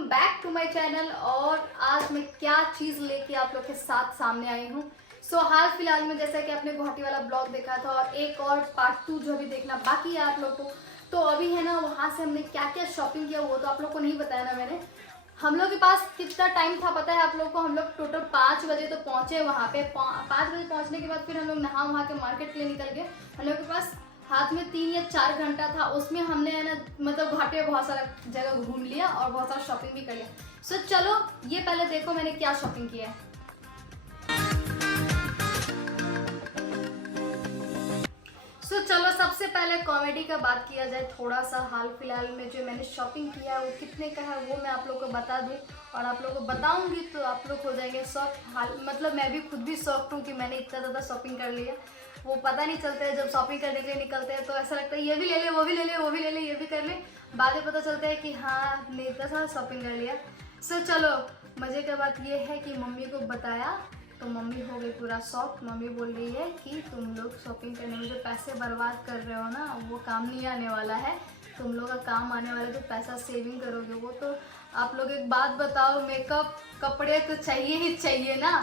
Welcome back to my channel. और आज मैं क्या चीज़ लेके आप लोग के साथ सामने आई हूँ। हाल फिलहाल में जैसा कि आपने गुवाहाटी वाला ब्लॉग देखा था और एक और पार्ट 2 जो अभी देखना बाकी है आप लोग को, तो अभी है ना वहाँ से हमने क्या क्या शॉपिंग किया वो तो आप लोग को नहीं बताया ना मैंने। हम लोग के पास कितना टाइम था पता है आप लोग को? हम लोग टोटल 5 बजे तो पहुँचे वहाँ पे। 5 बजे पहुँचने के बाद फिर हम लोग नहा वहाँ के मार्केट के लिए निकल गए। हम लोग के पास हाथ में 3 या 4 घंटा था, उसमें हमने है ना मतलब गुवाहाटी में बहुत सारा जगह घूम लिया और बहुत सारा शॉपिंग भी कर लिया। चलो ये पहले देखो मैंने क्या शॉपिंग किया है। चलो सबसे पहले कॉमेडी का बात किया जाए थोड़ा सा। हाल फिलहाल में जो मैंने शॉपिंग किया वो कितने का है वो मैं आप लोग को बता दूं और आप लोग को बताऊंगी तो आप लोग हो जाएंगे शॉक। मतलब मैं भी खुद भी शॉक्ड हूँ कि मैंने इतना ज़्यादा शॉपिंग कर लिया। वो पता नहीं चलता है, जब शॉपिंग करने के लिए निकलते हैं तो ऐसा लगता है ये भी ले ले वो भी ले ले वो भी ले ले ये भी कर ले, बाद में पता चलता है कि हाँ हमने इतना सारा शॉपिंग कर लिया। चलो मज़े का बात ये है कि मम्मी को बताया तो मम्मी हो गई पूरा शौक। मम्मी बोल रही है कि तुम लोग शॉपिंग करने में जो पैसे बर्बाद कर रहे हो ना वो काम नहीं आने वाला है, तुम लोग का काम आने वाला है जो पैसा सेविंग करोगे वो। तो आप लोग एक बात बताओ, मेकअप कपड़े तो चाहिए ही चाहिए ना।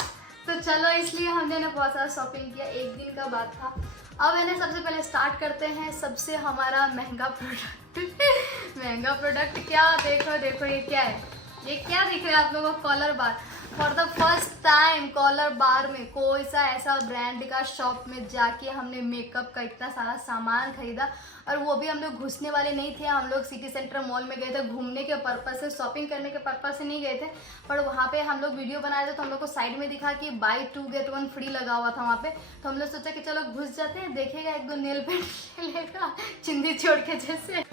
तो चलो इसलिए हमने ना बहुत सारा शॉपिंग किया, एक दिन का बात था। अब है ना सबसे पहले स्टार्ट करते हैं सबसे हमारा महंगा प्रोडक्ट महंगा प्रोडक्ट क्या देखो देखो ये क्या है, ये क्या दिख रहा है आप लोगों को? Collar bar. For the first time collar bar में कोई सा ऐसा ब्रांड का शॉप में जाके हमने मेकअप का इतना सारा सामान खरीदा। और वो भी हम लोग घुसने वाले नहीं थे, हम लोग सिटी सेंटर मॉल में गए थे घूमने के पर्पज से, शॉपिंग करने के पर्पज से नहीं गए थे। पर वहाँ पे हम लोग वीडियो बनाए थे तो हम लोग को साइड में दिखा कि बाय 2 गेट 1 फ्री लगा हुआ था वहाँ पे। तो हम लोग सोचा कि चलो घुस जाते हैं, देखेगा एक दो नेल पेंट ले लेगा चिंदी छोड़ के जैसे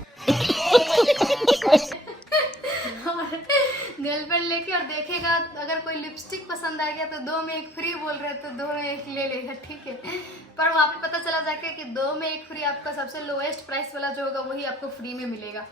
नेल पेंट लेके और देखेगा अगर कोई लिपस्टिक पसंद आ गया तो 2 में 1 फ्री बोल रहे तो 2 में 1 ले लेगा, ठीक है। पर वहाँ पे पता चला जाके कि 2 में 1 फ्री आपका सबसे लोएस्ट प्राइस वाला जो होगा वही आपको फ्री में मिलेगा।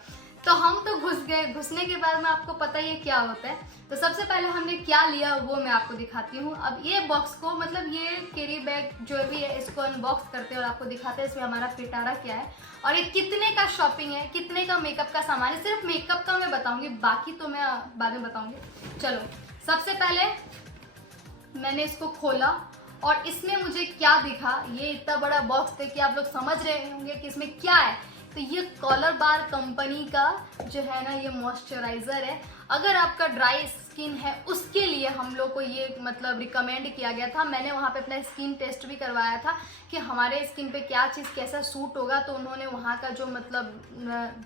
तो हम तो घुस गए। घुसने के बाद में आपको पता ही है क्या होता है। तो सबसे पहले हमने क्या लिया वो मैं आपको दिखाती हूँ। अब ये बॉक्स को मतलब ये कैरी बैग जो भी है इसको अनबॉक्स करते हैं और आपको दिखाते हैं इसमें हमारा पिटारा क्या है और ये कितने का शॉपिंग है, कितने का मेकअप का सामान है। सिर्फ मेकअप का मैं बताऊंगी, बाकी तो मैं बाद में बताऊंगी। चलो सबसे पहले मैंने इसको खोला और इसमें मुझे क्या दिखा, ये इतना बड़ा बॉक्स देख के आप लोग समझ रहे होंगे कि इसमें क्या है। तो ये कॉलर बार कंपनी का जो है ना ये मॉइस्चराइजर है। अगर आपका ड्राई स्किन है उसके लिए हम लोग को ये मतलब रिकमेंड किया गया था। मैंने वहाँ पे अपना स्किन टेस्ट भी करवाया था कि हमारे स्किन पे क्या चीज़ कैसा सूट होगा। तो उन्होंने वहाँ का जो मतलब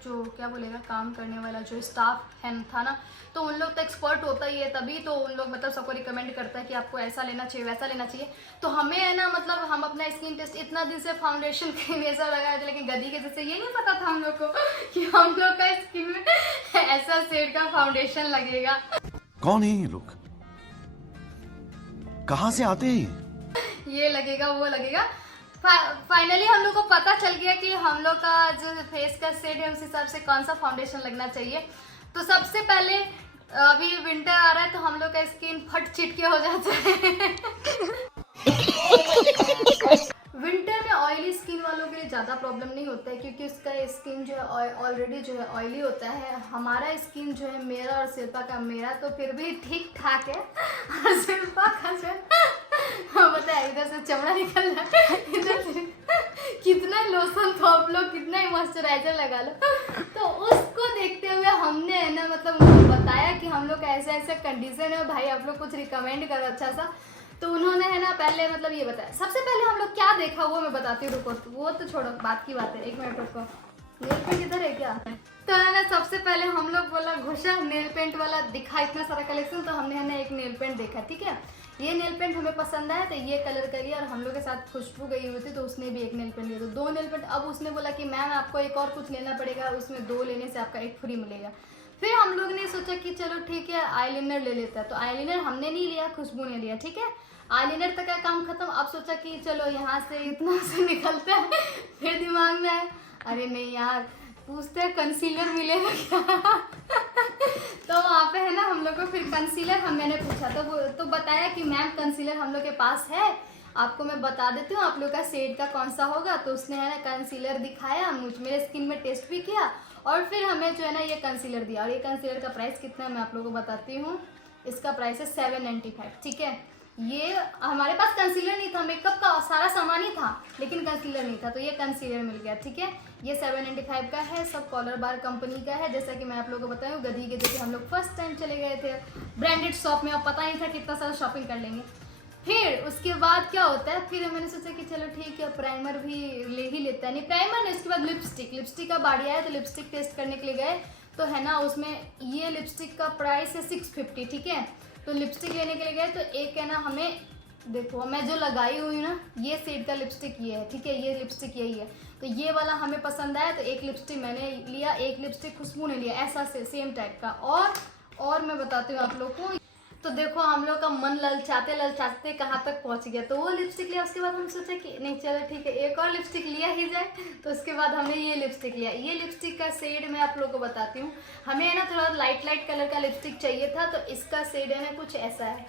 जो क्या बोलेगा काम करने वाला जो स्टाफ है था ना, तो उन लोग तो एक्सपर्ट होता ही है, तभी तो उन लोग मतलब सबको रिकमेंड करता है कि आपको ऐसा लेना चाहिए वैसा लेना चाहिए। तो हमें है ना मतलब हम अपना स्किन टेस्ट इतना दिन से फाउंडेशन क्रीम ऐसा लगाया था लेकिन गधी के जैसे ये नहीं पता था हम लोग को कि हम लोग का स्किन में ऐसा शेड का फाउंडेशन लगेगा। कौन है ये लोग, कहाँ से आते हैं? ये लगेगा वो लगेगा। फाइनली हम लोग को पता चल गया कि हम लोग का जो फेस का शेड है उस हिसाब से कौन सा फाउंडेशन लगना चाहिए। तो सबसे पहले अभी विंटर आ रहा है तो हम लोग का स्किन फट चिटके हो जाता है विंटर में ऑयली स्किन वालों के लिए ज़्यादा प्रॉब्लम नहीं होता है क्योंकि उसका स्किन जो है ऑलरेडी जो है ऑयली होता है। हमारा स्किन जो है मेरा और शिल्पा का, मेरा तो फिर भी ठीक ठाक है और शिल्पा का जो है बताया इधर से चमड़ा निकल रहा है, इधर से कितना लोशन तो आप लोग कितना ही मॉइस्चराइजर लगा लो। तो उसको देखते हुए हमने है ना मतलब उनको बताया कि हम लोग का ऐसा ऐसा कंडीशन है भाई, आप लोग कुछ रिकमेंड करो अच्छा सा। तो उन्होंने है ना पहले मतलब ये बताया। सबसे पहले हम लोग क्या देखा वो मैं बताती हूँ, रुको वो तो छोड़ो बात की बात है, 1 मिनट रुको। नेल पेंट इधर है क्या? तो है ना सबसे पहले हम लोग बोला घुसा नेल पेंट वाला, दिखा इतना सारा कलेक्शन तो हमने है ना एक नेल पेंट देखा, ठीक है। ये नेल पेंट हमें पसंद आया तो ये कलर का लिया और हम लोग के साथ खुशबू गई हुई थी तो उसने भी एक नेल पेंट लिया, तो 2 नेल पेंट। अब उसने बोला कि मैम आपको एक और कुछ लेना पड़ेगा, उसमें 2 लेने से आपका 1 फ्री मिलेगा। फिर हम लोग ने सोचा कि चलो ठीक है आईलाइनर ले लेता है। तो आईलाइनर हमने नहीं लिया, खुशबू ने लिया, ठीक है। आईलाइनर तक का काम खत्म। अब सोचा कि चलो यहाँ से इतना से निकलता है, फिर दिमाग में आया अरे नहीं यार पूछते हैं कंसीलर मिलेगा क्या तो वहाँ पे है ना हम लोग को फिर कंसीलर मैंने पूछा तो बताया कि मैम कंसीलर हम लोग के पास है, आपको मैं बता देती हूँ आप लोग का शेड का कौन सा होगा। तो उसने है ना कंसीलर दिखाया, मेरे स्किन में टेस्ट भी किया और फिर हमें जो है ना ये कंसीलर दिया, और ये कंसीलर का प्राइस कितना है मैं आप लोगों को बताती हूँ। इसका प्राइस है 795, ठीक है। ये हमारे पास कंसीलर नहीं था, मेकअप का सारा सामान ही था लेकिन कंसीलर नहीं था, तो ये कंसीलर मिल गया, ठीक है। ये 795 का है, सब कॉलर बार कंपनी का है। जैसा कि मैं आप लोगों को बताऊँ, गधी के जैसे हम लोग फर्स्ट टाइम चले गए थे ब्रांडेड शॉप में, अब पता नहीं था कितना सारा शॉपिंग कर लेंगे। फिर उसके बाद क्या होता है, फिर मैंने सोचा कि चलो ठीक है प्राइमर भी ले ही लेता है, नहीं प्राइमर नहीं, उसके बाद लिपस्टिक का बाड़ी आया तो लिपस्टिक टेस्ट करने के लिए गए, तो है ना उसमें ये लिपस्टिक का प्राइस है 650, ठीक है। तो लिपस्टिक लेने के लिए गए तो एक है ना, हमें देखो मैं जो लगाई हुई हूँ ना ये शेड का लिपस्टिक ये है, ठीक है, ये लिपस्टिक यही है, तो ये वाला हमें पसंद आया तो एक लिपस्टिक मैंने लिया, एक लिपस्टिक खुशबू ने लिया, ऐसा सेम टाइप का। और मैं बताती हूँ आप लोग को, तो देखो हम लोग का मन ललचाते कहाँ तक पहुँच गया, तो वो लिपस्टिक लिया। उसके बाद हम सोचा कि नहीं चलो ठीक है एक और लिपस्टिक लिया ही जाए, तो उसके बाद हमने ये लिपस्टिक लिया। ये लिपस्टिक का शेड मैं आप लोग को बताती हूँ, हमें है ना थोड़ा लाइट कलर का लिपस्टिक चाहिए था, तो इसका शेड है ना कुछ ऐसा है,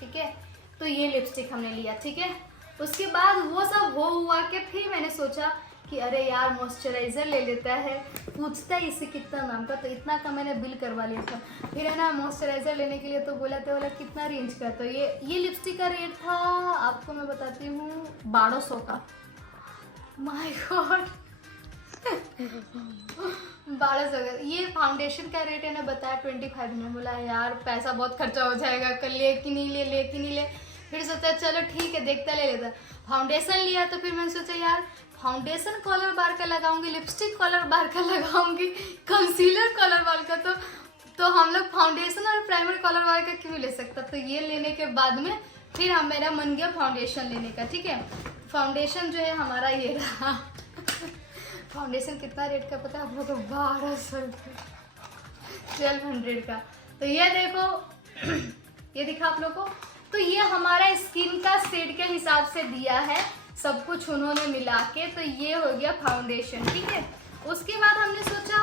ठीक है। तो ये लिपस्टिक हमने लिया, ठीक है। उसके बाद वो सब हो हुआ के फिर मैंने सोचा कि अरे यार मॉइस्चराइज़र ले लेता है, पूछता है इससे कितना नाम का, तो इतना का मैंने बिल करवा लिया था। फिर है ना मॉइस्चराइज़र लेने के लिए तो बोला कितना रेंज का, तो ये लिपस्टिक का रेट था आपको मैं बताती हूँ 1200 का। माय गॉड 1200 का। ये फाउंडेशन का रेट है ना बताया 25 में, बोला यार पैसा बहुत खर्चा हो जाएगा, कल ले कि नहीं ले। फिर सोचा चलो ठीक है देखता ले लेता। फाउंडेशन लिया तो फिर मैंने सोचा यार फाउंडेशन कॉलर बार का लगाऊंगी, लिपस्टिक कॉलर बार का लगाऊंगी, कंसीलर कॉलर बार का, तो हम लोग फाउंडेशन और प्राइमर कॉलर बार का क्यों ले सकता। तो ये लेने के बाद में फिर मेरा मन गया फाउंडेशन लेने का, ठीक है। फाउंडेशन जो है हमारा ये रहा फाउंडेशन कितना रेट का पता है आप लोगों को, 1200 रुपये, 1200 का। तो ये देखो ये दिखा आप लोग को, तो ये हमारा स्किन का शेड के हिसाब से दिया है सब कुछ उन्होंने मिला के, तो ये हो गया फाउंडेशन, ठीक है। उसके बाद हमने सोचा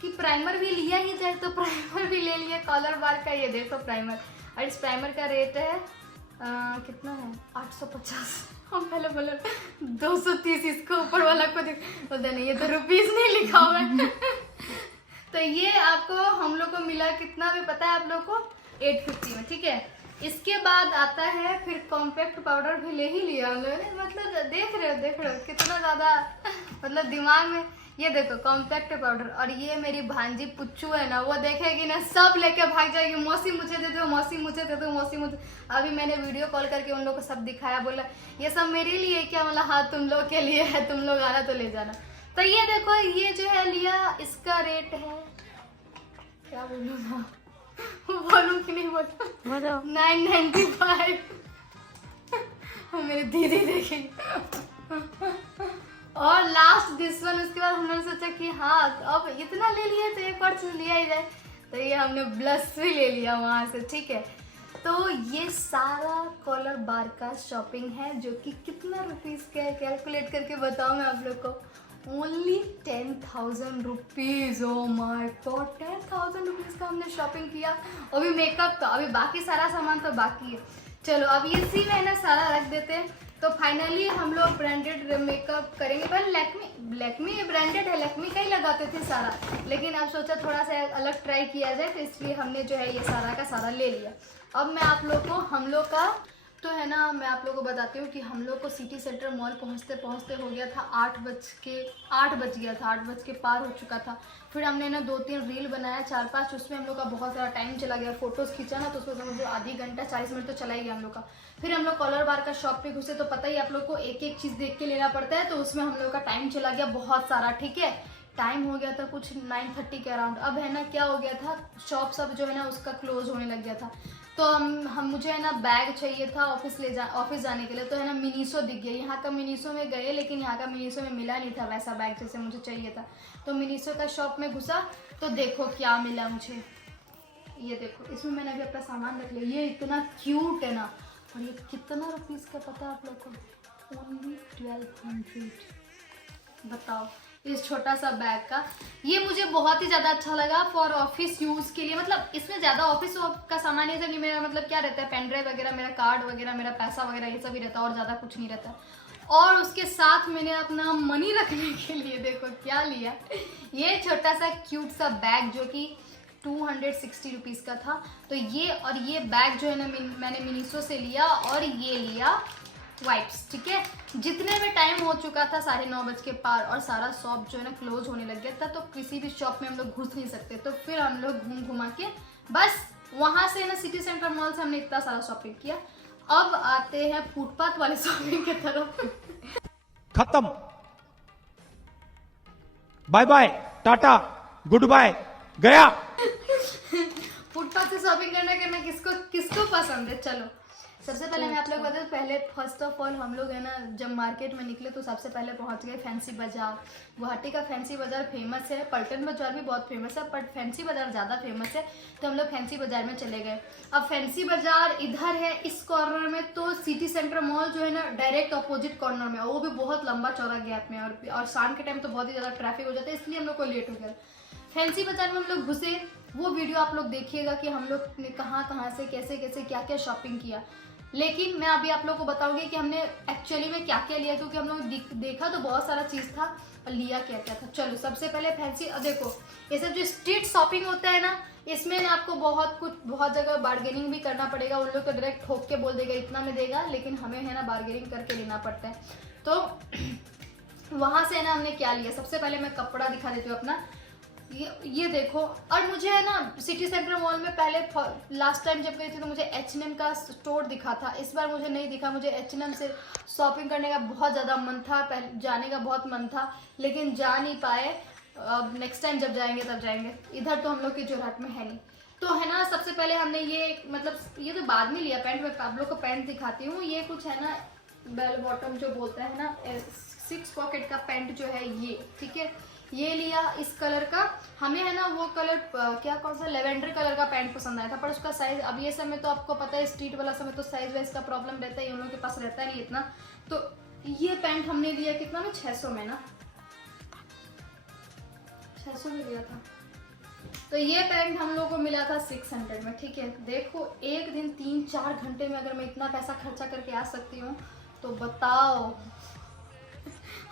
कि प्राइमर भी लिया ही जाए, तो प्राइमर भी ले लिया कॉलर बार का। ये देखो प्राइमर, और इस प्राइमर का रेट है कितना है 850। हम पहले बोले 230, इसको ऊपर वाला को बोलते नहीं ये तो रुपीज नहीं लिखा हुआ है तो ये आपको हम लोग को मिला कितना भी पता है आप लोग को 850 में, ठीक है। इसके बाद आता है फिर कॉम्पैक्ट पाउडर भी ले ही लिया हम लोगों ने, मतलब देख रहे हो कितना ज़्यादा मतलब दिमाग में। ये देखो कॉम्पैक्ट पाउडर, और ये मेरी भांजी पुच्चू है ना, वो देखेगी ना सब लेके भाग जाएगी, मौसी मुझे दे दो, मौसी मुझे दे दो, मौसी मुझे। अभी मैंने वीडियो कॉल करके उन लोग को सब दिखाया, बोला ये सब मेरे लिए क्या, मतलब हाँ तुम लोग के लिए है, तुम लोग आना तो ले जाना। तो ये देखो ये जो है लिया, इसका रेट है क्या बोलूँ ना बोलूँ कि नहीं बोलूँ 995 मेरी दीदी देखेगी। और लास्ट दिस वन, उसके बाद हमने सोचा कि हाँ अब इतना ले लिया तो एक और चीज लिया ही जाए, तो ये हमने ब्लश भी ले लिया वहां से, ठीक है। तो ये सारा कॉलर बार का शॉपिंग है, जो कि कितना रुपीज का है कैलकुलेट करके बताऊं मैं आप लोग को, only 10,000 rupees. Oh my God 10,000 rupees का हमने शॉपिंग किया, अभी मेकअप का, अभी बाकी सारा सामान तो बाकी है। चलो अब इसी में ना सारा रख देते हैं। तो फाइनली हम लोग ब्रांडेड मेकअप करेंगे। पहले लैक्मी ब्रांडेड है, लैक्मी का ही लगाते थे सारा, लेकिन अब सोचा थोड़ा सा अलग ट्राई किया जाए, तो इसलिए हमने जो है ये सारा का सारा ले लिया। अब मैं आप लोग को हम लोग का तो है ना, मैं आप लोगों को बताती हूँ कि हम लोग को सिटी सेंटर मॉल पहुँचते पहुँचते हो गया था 8 बज गया था, 8 बज के पार हो चुका था। फिर हमने ना 2-3 रील बनाया 4-5, उसमें हम लोग का बहुत सारा टाइम चला गया। फोटोज़ खींचा ना तो उसमें समझो आधी घंटा 40 मिनट तो चला ही गया हम लोग का। फिर हम लोग कॉलर बार का शॉप पे घुसे, तो पता ही आप लोग को एक एक चीज़ देख के लेना पड़ता है, तो उसमें हम लोग का टाइम चला गया बहुत सारा, ठीक है। टाइम हो गया था कुछ 9:30 के अराउंड। अब है ना क्या हो गया था, शॉप सब जो है ना उसका क्लोज होने लग गया था। तो हम मुझे है ना बैग चाहिए था ऑफिस जाने के लिए, तो है ना मिनीसो दिख गया। यहाँ का मिनीसो में गए, लेकिन यहाँ का मिनीसो में मिला नहीं था वैसा बैग जैसे मुझे चाहिए था। तो मिनीसो का शॉप में घुसा तो देखो क्या मिला मुझे, ये देखो इसमें मैंने अभी अपना सामान रख लिया। ये इतना क्यूट है ना, और ये कितना रुपीज़ का पता है आप लोग को, ओनली 1200। बताओ इस छोटा सा बैग का, ये मुझे बहुत ही ज़्यादा अच्छा लगा फॉर ऑफिस यूज़ के लिए। मतलब इसमें ज़्यादा ऑफिस का सामान है नहीं, मेरा मतलब क्या रहता है पेन ड्राइव वगैरह, मेरा कार्ड वगैरह, मेरा पैसा वगैरह, ये सब ही रहता है, और ज़्यादा कुछ नहीं रहता। और उसके साथ मैंने अपना मनी रखने के लिए देखो क्या लिया, ये छोटा सा क्यूट सा बैग जो कि 260 रुपीज़ का था। तो ये बैग जो है ना मैंने मिनीसो से लिया, और ये लिया वाइप्स, ठीक है। जितने में टाइम हो चुका था 9:30 के पार, और सारा शॉप जो है ना क्लोज होने लग गया था, तो किसी भी शॉप में हम लोग घुस नहीं सकते। तो फिर हम लोग घुमा के बस वहाँ से ना सिटी सेंटर मॉल से हमने इतना सारा शॉपिंग किया। अब आते हैं फुटपाथ वाले शॉपिंग की तरफ। खत्म, bye bye, tata, goodbye, गया। फुटपाथ से शॉपिंग करना किसको पसंद है। चलो सबसे पहले मैं आप लोग बता दूं, पहले फर्स्ट ऑफ ऑल हम लोग है ना जब मार्केट में निकले तो सबसे पहले पहुंच गए फैंसी बाजार। गुवाहाटी का फैंसी बाजार फेमस है, पलटन बाजार भी बहुत फेमस है, बट फैंसी बाजार ज़्यादा फेमस है। तो हम लोग फैंसी बाजार में चले गए। अब फैंसी बाजार इधर है इस कॉर्नर में, तो सिटी सेंटर मॉल जो है ना डायरेक्ट अपोजिट कॉर्नर में, वो भी बहुत लंबा चौड़ा गैप में, और शाम के टाइम तो बहुत ही ज़्यादा ट्रैफिक हो जाता है, इसलिए हम लोग को लेट हो गया। फैंसी बाजार में हम लोग घुसे, वो वीडियो आप लोग देखिएगा कि हम लोग ने कहाँ से कैसे क्या क्या शॉपिंग किया। लेकिन मैं अभी आप लोगों को बताऊंगी कि हमने एक्चुअली में क्या क्या लिया, क्योंकि हम लोग देखा तो बहुत सारा चीज़ था और लिया क्या क्या था। चलो सबसे पहले फैंसी, देखो ये सब जो स्ट्रीट शॉपिंग होता है ना, इसमें ना आपको बहुत जगह बार्गेनिंग भी करना पड़ेगा। उन लोग तो डायरेक्ट ठोक के बोल देगा इतना में देगा, लेकिन हमें है ना बार्गेनिंग करके लेना पड़ता है। तो वहाँ से है ना हमने क्या लिया, सबसे पहले मैं कपड़ा दिखा देती हूँ अपना। ये देखो, और मुझे है ना सिटी सेंटर मॉल में पहले लास्ट टाइम जब गई थी तो मुझे H&M का स्टोर दिखा था, इस बार मुझे नहीं दिखा। मुझे H&M से शॉपिंग करने का बहुत ज़्यादा मन था, पहले जाने का बहुत मन था, लेकिन जा नहीं पाए। अब नेक्स्ट टाइम जब जाएंगे तब जाएंगे। इधर तो हम लोग की जोरहाट में है नहीं, तो है ना सबसे पहले हमने ये तो बाद में लिया पैंट। मैं आप लोग को पैंट दिखाती हूँ। ये कुछ है ना बेल बॉटम जो बोलते हैं ना, 6 पॉकेट का पैंट जो है ये, ठीक है। ये लिया इस कलर का। हमें है ना वो कलर कौन सा लेवेंडर कलर का पैंट पसंद आया था, पर उसका साइज, अब ये समय तो आपको पता है स्ट्रीट वाला समय तो साइज वाइज का प्रॉब्लम रहता है, उन लोगों के पास रहता नहीं इतना। तो ये पैंट हमने लिया कितना में, 600 में ना, 600 में लिया था। तो ये पैंट हम लोगों को मिला था 600 में, ठीक है। देखो एक दिन 3-4 घंटे में अगर मैं इतना पैसा खर्चा करके आ सकती हूँ तो बताओ,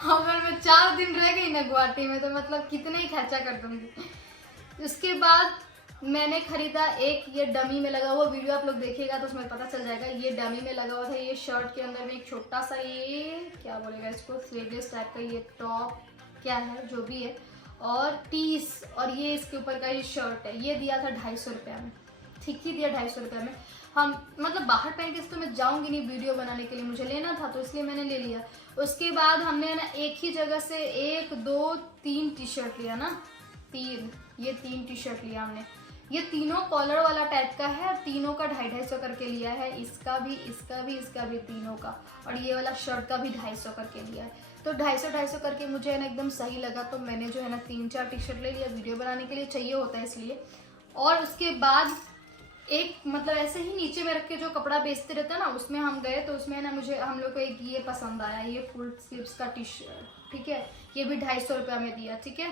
अगर मैं 4 दिन रह गई ना गुवाहाटी में तो मतलब कितने ही खर्चा कर दूंगी। उसके बाद मैंने खरीदा एक ये डमी में लगा हुआ, वीडियो आप लोग देखिएगा तो उसमें पता चल जाएगा। ये डमी में लगा हुआ था, ये शर्ट के अंदर में एक छोटा सा ये क्या बोलेगा इसको, स्लीवलेस टाइप का ये टॉप क्या है जो भी है, और टीस, और ये इसके ऊपर का ये शर्ट है। ये दिया था 250 रुपया में, ठीक ही दिया 250 रुपया में। हम मतलब बाहर पहन के तो मैं जाऊंगी नहीं वीडियो बनाने के लिए, मुझे लेना था तो इसलिए मैंने ले लिया। उसके बाद हमने ना एक ही जगह से 1 2 3 टी शर्ट लिया ना, 3 टी शर्ट लिया हमने। ये तीनों कॉलर वाला टाइप का है, तीनों का 250 करके लिया है, इसका भी तीनों का, और ये वाला शर्ट का भी 250 करके लिया है। तो 250 करके मुझे है ना एकदम सही लगा, तो मैंने जो है ना 3-4 टी शर्ट ले लिया, वीडियो बनाने के लिए चाहिए होता है इसलिए। और उसके बाद एक मतलब ऐसे ही नीचे में रख के जो कपड़ा बेचते रहता है ना, उसमें हम गए, तो उसमें ना हम लोग को एक ये पसंद आया, ये फुल स्लीव्स का टी शर्ट, ठीक है। ये भी 250 रुपया में दिया, ठीक है।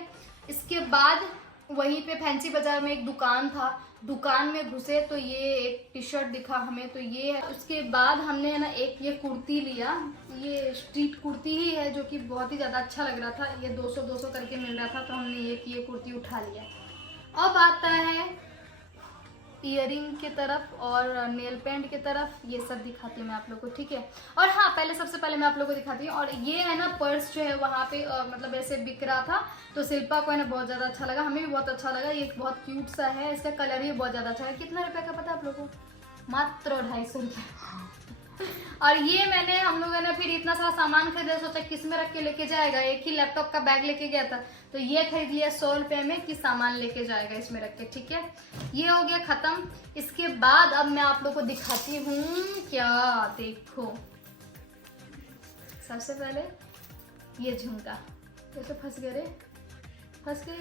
इसके बाद वहीं पे फैंसी बाजार में एक दुकान था, दुकान में घुसे तो ये एक टी शर्ट दिखा हमें, तो ये है। उसके बाद हमने ना एक ये कुर्ती लिया, ये स्ट्रीट कुर्ती ही है जो कि बहुत ही ज़्यादा अच्छा लग रहा था। ये 200 करके मिल रहा था, तो हमने एक ये कुर्ती उठा लिया। अब आता है ईयरिंग की तरफ और नेल पेंट की तरफ, ये सब दिखाती हूँ मैं आप लोग को, ठीक है। और हाँ, सबसे पहले मैं आप लोग को दिखाती हूँ। और ये है ना पर्स जो है वहाँ पे मतलब ऐसे बिक रहा था, तो शिल्पा को है ना बहुत ज़्यादा अच्छा लगा, हमें भी बहुत अच्छा लगा। ये बहुत क्यूट सा है, इसका कलर भी बहुत ज़्यादा अच्छा है। कितना रुपये का पता है आप लोग को? मात्र 250 रुपये। और ये हम लोगों ने फिर इतना सारा सामान खरीदा, सोचा किस में रख के लेके जाएगा, एक ही लैपटॉप का बैग लेके गया था, तो ये खरीद लिया 100 रुपये में कि सामान लेके जाएगा इसमें रख के, ठीक है। ये हो गया खत्म। इसके बाद अब मैं आप लोग को दिखाती हूँ क्या, देखो सबसे पहले ये झुमका, जैसे फंस गए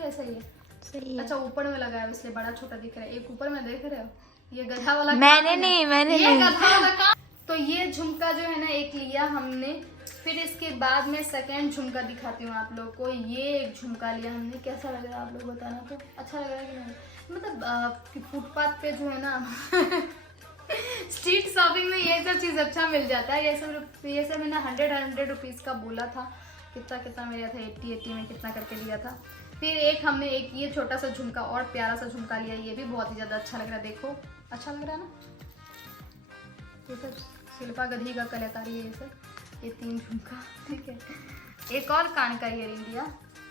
ऐसा ही है, सही है। अच्छा ऊपर में लगा है इसलिए बड़ा छोटा दिख रहा है, एक ऊपर में देख रहे हो, ये गधा वाला मैंने नहीं गधा वाला काम। तो ये झुमका जो है ना एक लिया हमने। फिर इसके बाद में सेकंड झुमका दिखाती हूँ आप लोग को। ये एक झुमका लिया हमने, कैसा लग रहा है आप लोग बताना, तो अच्छा लग रहा है कि नहीं। मतलब फुटपाथ पे जो है ना स्ट्रीट शॉपिंग में ये सब चीज अच्छा मिल जाता है। ये सब मैंने 100 रुपीज का बोला था। कितना मेरा था, 80 में कितना करके लिया था। फिर हमने एक ये छोटा सा झुमका और प्यारा सा झुमका लिया। ये भी बहुत ही ज्यादा अच्छा लग रहा है, देखो अच्छा लग रहा है ना। ये सब शिल्पा गधी का कलाकारी है। ये सब, ये 3 झुमका, ठीक है। एक और कान का इयरिंग लिया।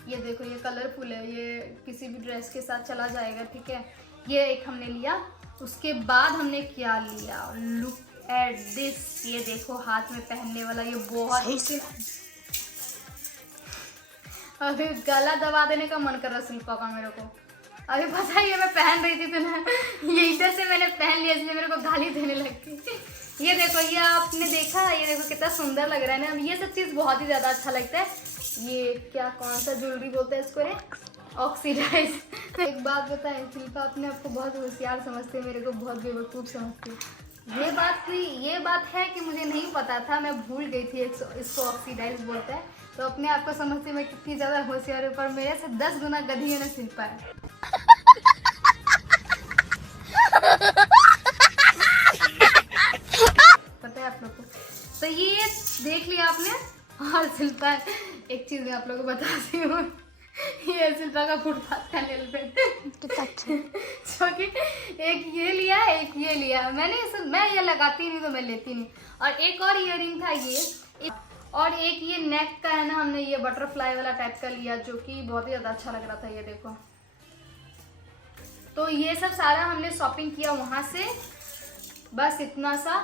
ये देखो, ये कलरफुल है, ये किसी भी ड्रेस के साथ चला जाएगा, ठीक है। ये एक हमने लिया। उसके बाद हमने क्या लिया, लुक एट दिस। ये देखो हाथ में पहनने वाला, ये बहुत ही अभी गला दबा देने का मन कर रहा शिल्पा का मेरे को। अभी पता है, ये मैं पहन रही थी तो ना, ये इधर से मैंने पहन लिया, इसलिए मेरे को गाली देने लगी। ये देखो, ये आपने देखा, ये देखो कितना सुंदर लग रहा है ना। ये सब चीज़ बहुत ही ज़्यादा अच्छा लगता है। ये क्या, कौन सा ज्वेलरी बोलते हैं इसको रे, ऑक्सीडाइज। एक बात बताएं, शिल्पा अपने आपको बहुत होशियार समझते हैं, मेरे को बहुत बेवकूफ़ समझती है। ये बात है कि मुझे नहीं पता था, मैं भूल गई थी इसको ऑक्सीडाइज बोलते हैं। तो अपने आप को समझते मैं कितनी ज़्यादा होशियार हूँ, पर मेरे से 10 गुना गधी है ना शिल्पा है। पता है आप लोग को। तो ये देख लिया आपने। और शिल्पा, एक चीज़ मैं आप लोगों को बताती हूँ, ये शिल्पा का फुटपाथ का नेल पेंट, जो कि एक ये लिया, एक ये लिया। मैं ये लगाती नहीं तो मैं लेती नहीं। और एक और इयरिंग था ये, और एक ये नेक का है ना, हमने ये बटरफ्लाई वाला टाइप का लिया, जो कि बहुत ही ज़्यादा अच्छा लग रहा था। ये देखो, तो ये सब सारा हमने शॉपिंग किया वहाँ से। बस इतना सा।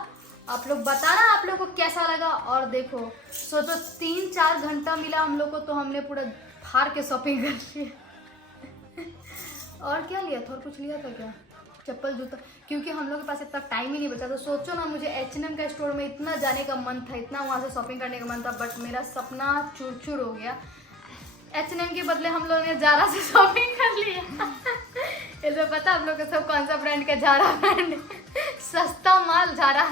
आप लोग बताना आप लोग को कैसा लगा। और देखो, सो तो 3-4 घंटा मिला हम लोग को, तो हमने पूरा फाड़ के शॉपिंग कर लिया। और क्या लिया था, और कुछ लिया था क्या, चप्पल जूता, क्योंकि हम लोग के पास इतना टाइम ही नहीं बचा। तो सोचो ना, मुझे H&M का स्टोर में इतना जाने का मन था, इतना वहाँ से शॉपिंग करने का मन था, बट मेरा सपना चूर हो गया। H&M के बदले हम लोगों ने जारा से शॉपिंग कर लिया। इसे पता आप लोग को सब कौन सा ब्रांड का, जारा ब्रांड। सस्ता माल जारा,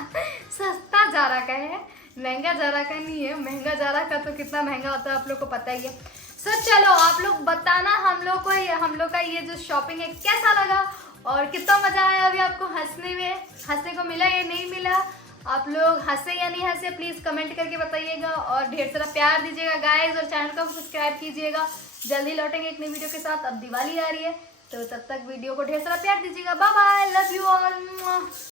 सस्ता जारा का है, महंगा जारा का नहीं है। महंगा जारा का तो कितना महंगा होता है आप लोग को पता ही है। सो चलो आप लोग बताना हम लोग का ये जो शॉपिंग है कैसा लगा, और कितना मजा आया अभी आपको हंसने को मिला या नहीं मिला। आप लोग हंसे या नहीं हंसे, प्लीज कमेंट करके बताइएगा, और ढेर सारा प्यार दीजिएगा गाइस, और चैनल को सब्सक्राइब कीजिएगा। जल्दी लौटेंगे एक नई वीडियो के साथ। अब दिवाली आ रही है, तो तब तक वीडियो को ढेर सारा प्यार दीजिएगा। Bye bye, love you all.